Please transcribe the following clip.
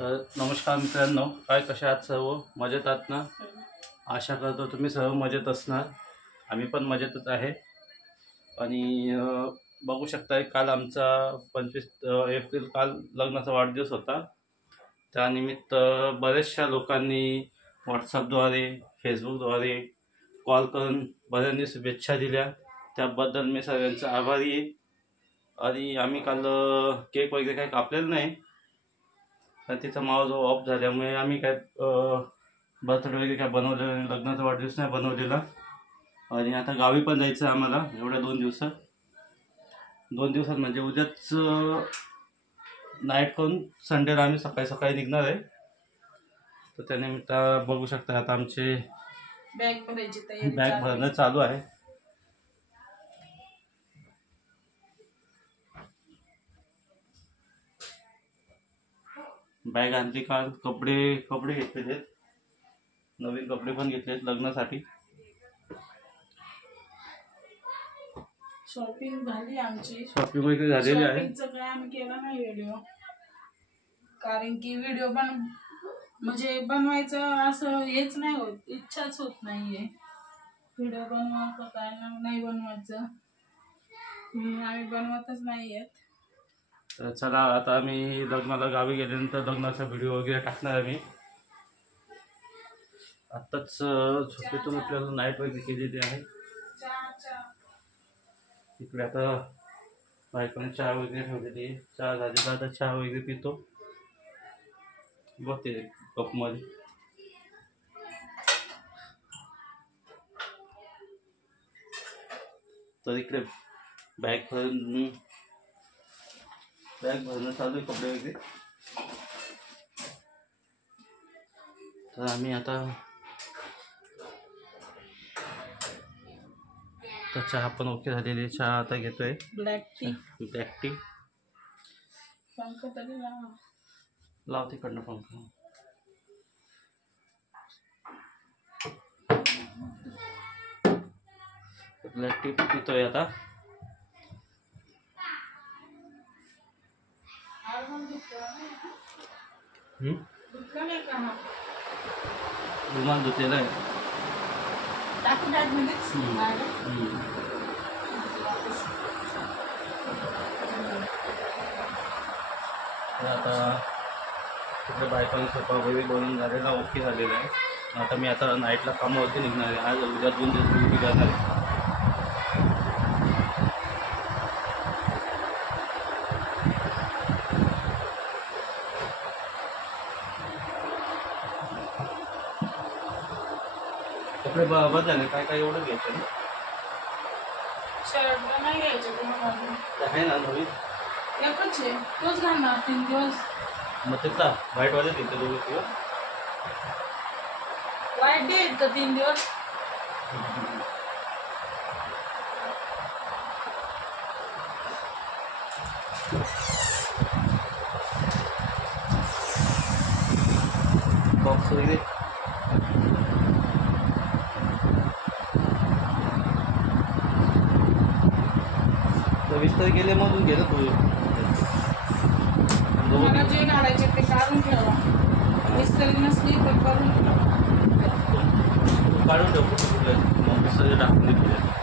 नमस्कार मित्रांनो, काय कशा आहात सर्व? मजेत आहात ना? आशा करतो तुम्ही सर्व मजेत असणार. आम्ही पण मजेतच आहे. आणि बघू शकताय, काल आमचा 25 एप्रिल काल लग्नाचा वाढदिवस होता. त्यानिमित्त बऱ्याचशा लोकांनी व्हॉट्सअपद्वारे, फेसबुकद्वारे कॉल करून बऱ्यांनी शुभेच्छा दिल्या. त्याबद्दल मी सगळ्यांचा आभारी आहे. आणि आम्ही काल केक वगैरे काही कापलेलं नाही, तर तिचा मावळ ऑफ झाल्यामुळे आम्ही काय बर्थडे वगैरे काय बनवलेलं नाही, लग्नाचा वाढदिवस नाही बनवलेला. आणि आता गावी पण जायचं आहे आम्हाला एवढ्या 2 दिवसात म्हणजे उद्याच नाईट करून संडेला आम्ही सकाळी सकाळी निघणार आहे. तर त्यानिमित्त बघू शकता आता आमचे बॅग भरणं चालू आहे. बॅग आणली, काल कपडे घेतलेले, नवीन कपडे पण घेतलेत लग्नासाठी. शॉपिंग झाली आमची. शॉपिंग वगैरे झालेली आहे. शॉपिंगचं काय आम्ही केला नाही व्हिडिओ, कारण की व्हिडिओ म्हणजे बनवायचं असं हेच नाही होत, इच्छाच होत नाहीये व्हिडिओ बनवायचं. काय नाही बनवायचं, आम्ही बनवतच नाहीयेत. तर चला, आता आम्ही लग्नाला गावी गेल्यानंतर लग्नाचा व्हिडिओ वगैरे टाकणार आहे. मी आत्ताच झोपेतून आपल्याला नाईट वगैरे केलेली आहे. इकडे आता बायकोने चहा वगैरे ठेवलेली आहे. चहा झालेला, आता चहा वगैरे पितो बघते कपमध्ये. तर इकडे बॅग भरणं चालू आहे, कपडे वगैरे. तर आम्ही आता तर चहा पण ओके झालेली, चहा आता घेतोय. Black tea. पंखा तरी लाव तिकडनं पंखा. ब्लॅक टी पितोय आता. रुमाल धुतलेला आहे. आता तिकडे बायकांनी स्वयंपाक वगैरे बनवून झालेला, ओके झालेला आहे. आता मी नाईटला कामावरती निघणार आहे. आज उद्या 2 दिवस ड्युटी करणार आहे. कपडे बदलाले काय एवढं घ्यायचं ना? शर्ट नाही घ्यायचे तुम्हाला? आहे ना नवीन, एकच आहे, तोच घालणार 3 दिवस. मग तिथला व्हाईटवाले घेते दोघे किंवा वाईट डे आहेत का 3 दिवस? बॉक्स वगैरे विस्तार गेले, मधून गेलं तुम्हाला जे घालायचे ते काढून ठेवा. विस्तारी नसली तर करून काढून ठेवतो, मग विस्तार टाकून देतो.